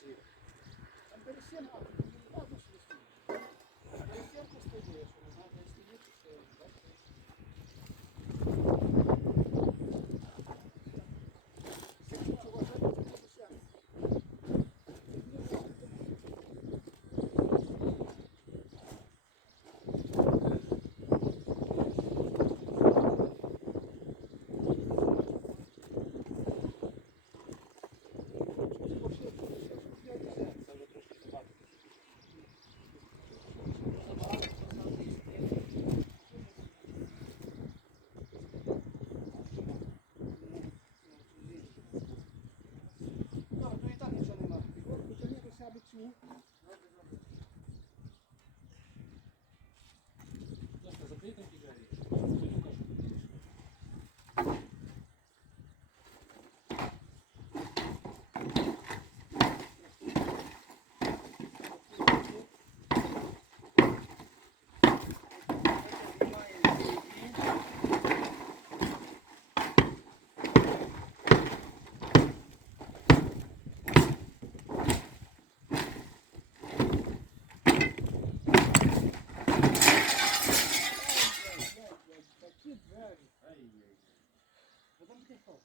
світ. Там пересім, а тут не ладно, що ви стоїть. Пересімку стоїть, що не знаю, де стоїть, що бачите. Чого жити, це пересім. Закрити ті двері. Такі двері. Ай-яй-яй. Там тихо.